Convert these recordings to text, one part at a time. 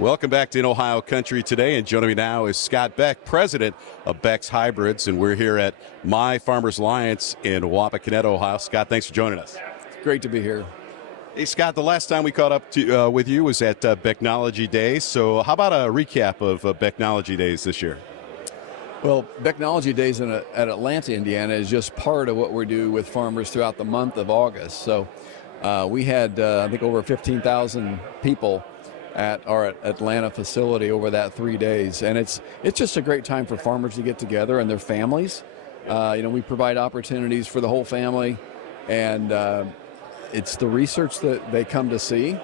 Welcome back to In Ohio Country today, and joining me now is Scott Beck, president of Beck's Hybrids, and we're here at My Farmers Alliance in Wapakoneta, Ohio. Scott, thanks for joining us. It's great to be here. Hey, Scott, the last time we caught up with you was at Becknology Days, so how about a recap of Becknology Days this year? Well, Becknology Days at Atlanta, Indiana is just part of what we do with farmers throughout the month of August. So we had, I think, over 15,000 people at our Atlanta facility over that 3 days. And it's just a great time for farmers to get together and their families. We provide opportunities for the whole family, and it's the research that they come to see.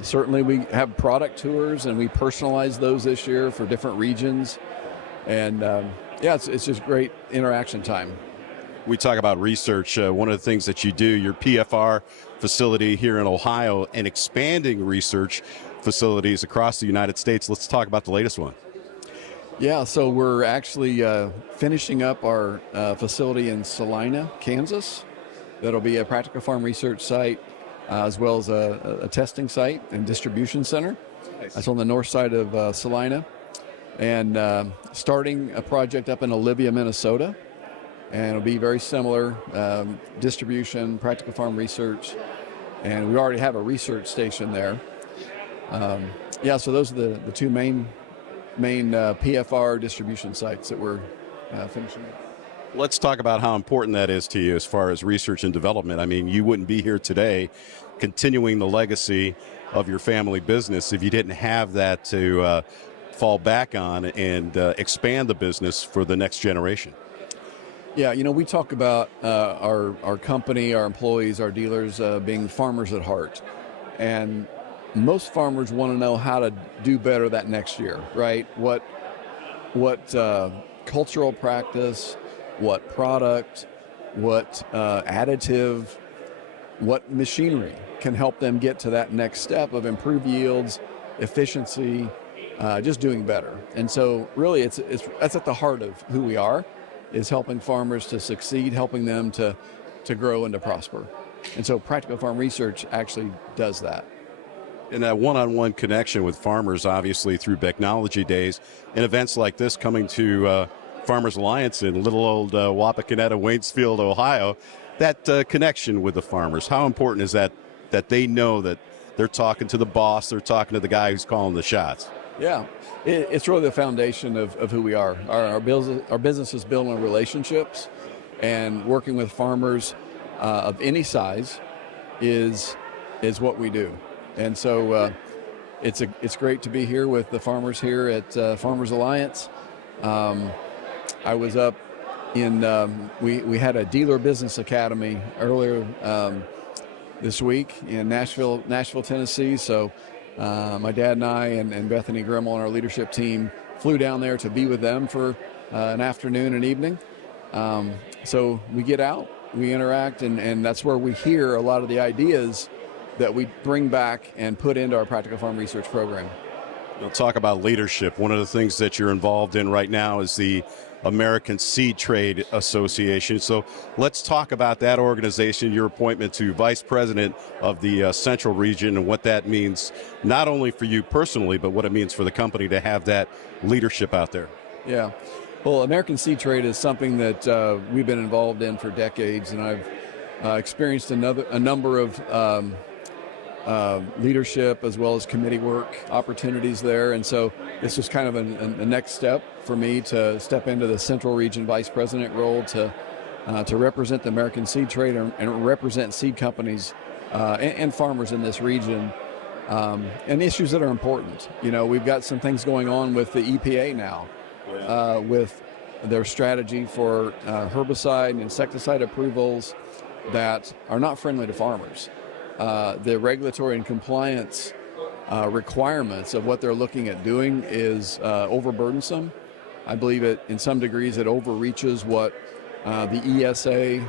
Certainly we have product tours, and we personalize those this year for different regions. And it's just great interaction time. We talk about research. One of the things that you do, your PFR facility here in Ohio, and expanding research facilities across the United States. Let's talk about the latest one. Yeah, so we're actually finishing up our facility in Salina, Kansas. That'll be a practical farm research site, as well as a testing site and distribution center. Nice. That's on the north side of Salina. And starting a project up in Olivia, Minnesota. And it'll be very similar, distribution, practical farm research, and we already have a research station there. So those are the two main PFR distribution sites that we're finishing up. Let's talk about how important that is to you as far as research and development. I mean, you wouldn't be here today continuing the legacy of your family business if you didn't have that to fall back on and expand the business for the next generation. Yeah, we talk about our company, our employees, our dealers being farmers at heart. And most farmers want to know how to do better that next year, right? What cultural practice, what product, what additive, what machinery can help them get to that next step of improved yields, efficiency, just doing better. And so really that's at the heart of who we are, is helping farmers to succeed, helping them to grow and to prosper. And so practical farm research actually does that. And that one-on-one connection with farmers, obviously, through Becknology Days and events like this coming to Farmers Alliance in little old Wapakoneta, Waynesfield, Ohio, that connection with the farmers, how important is that they know that they're talking to the boss, they're talking to the guy who's calling the shots? Yeah, it's really the foundation of who we are. Our business is built on relationships, and working with farmers of any size is what we do. And so it's great to be here with the farmers here at Farmers Alliance. I was up in we had a dealer business academy earlier this week in Nashville, Tennessee. So my dad and I and Bethany Grimmel and our leadership team flew down there to be with them for an afternoon and evening. So we get out, we interact, and that's where we hear a lot of the ideas that we bring back and put into our practical farm research program. We'll talk about leadership. One of the things that you're involved in right now is the American Seed Trade Association. So let's talk about that organization, your appointment to Vice President of the Central Region, and what that means, not only for you personally, but what it means for the company to have that leadership out there. Yeah. Well, American Seed Trade is something that we've been involved in for decades, and I've experienced a number of leadership as well as committee work opportunities there. And so this was kind of a next step for me to step into the Central Region Vice President role to represent the American Seed Trade and represent seed companies and farmers in this region and issues that are important. We've got some things going on with the EPA now with their strategy for herbicide and insecticide approvals that are not friendly to farmers. The regulatory and compliance requirements of what they're looking at doing is overburdensome. I believe in some degrees it overreaches what the ESA,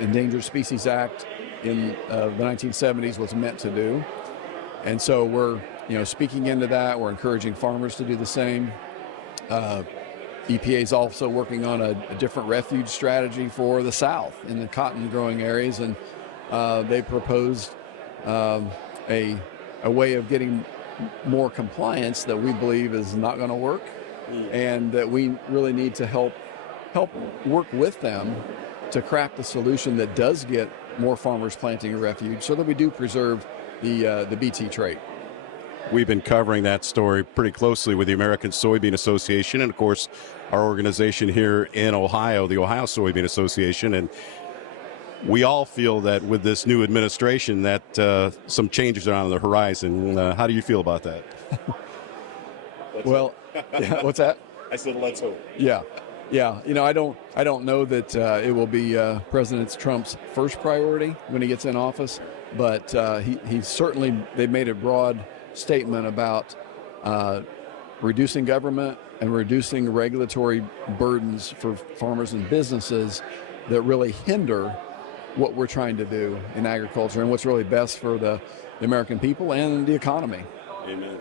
Endangered Species Act in the 1970s was meant to do. And so we're speaking into that. We're encouraging farmers to do the same. EPA is also working on a different refuge strategy for the South in the cotton growing areas, and they proposed a way of getting more compliance that we believe is not going to work, and that we really need to help work with them to craft a solution that does get more farmers planting a refuge, so that we do preserve the BT trait. We've been covering that story pretty closely with the American Soybean Association and, of course, our organization here in Ohio, the Ohio Soybean Association. And we all feel that with this new administration that some changes are on the horizon. How do you feel about that? Well, yeah, what's that? I said, let's hope. Yeah. I don't know that it will be President Trump's first priority when he gets in office, but he certainly, they've made a broad statement about reducing government and reducing regulatory burdens for farmers and businesses that really hinder what we're trying to do in agriculture and what's really best for the American people and the economy. Amen.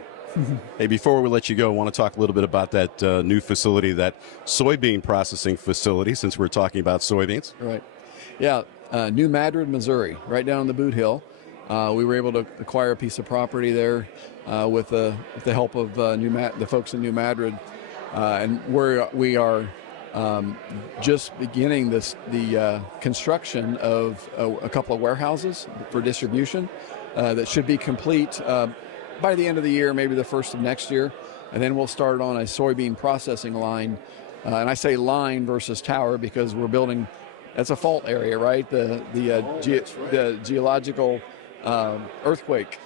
Hey, before we let you go, I want to talk a little bit about that new facility, that soybean processing facility, since we're talking about soybeans. Right. Yeah, New Madrid, Missouri, right down the Boot Hill. We were able to acquire a piece of property there with the help of the folks in New Madrid, and we are just beginning the construction of a couple of warehouses for distribution that should be complete by the end of the year, maybe the first of next year, and then we'll start on a soybean processing line. And I say line versus tower because we're building. That's a fault area, right? The geological earthquake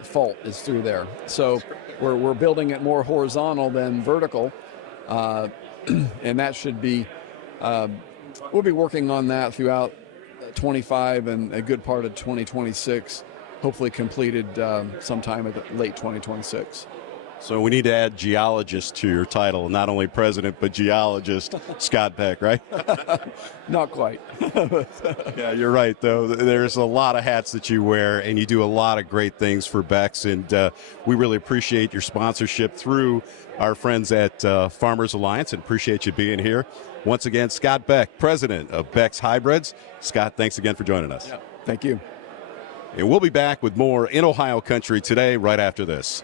fault is through there. So we're building it more horizontal than vertical, and that should be. We'll be working on that throughout 25 and a good part of 2026. Hopefully completed sometime at late 2026. So we need to add geologist to your title, not only president, but geologist, Scott Beck, right? Not quite. Yeah, you're right, though. There's a lot of hats that you wear, and you do a lot of great things for Beck's, and we really appreciate your sponsorship through our friends at Farmers Alliance, and appreciate you being here. Once again, Scott Beck, president of Beck's Hybrids. Scott, thanks again for joining us. Yeah, thank you. And we'll be back with more in Ohio Country today, right after this.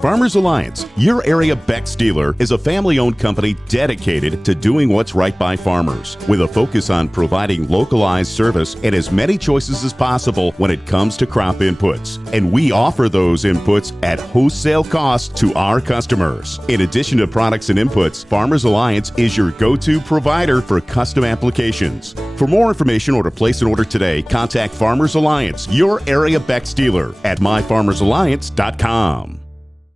Farmers Alliance, your area Beck's dealer, is a family-owned company dedicated to doing what's right by farmers, with a focus on providing localized service and as many choices as possible when it comes to crop inputs. And we offer those inputs at wholesale cost to our customers. In addition to products and inputs, Farmers Alliance is your go-to provider for custom applications. For more information or to place an order today, contact Farmers Alliance, your area Beck's dealer, at myfarmersalliance.com.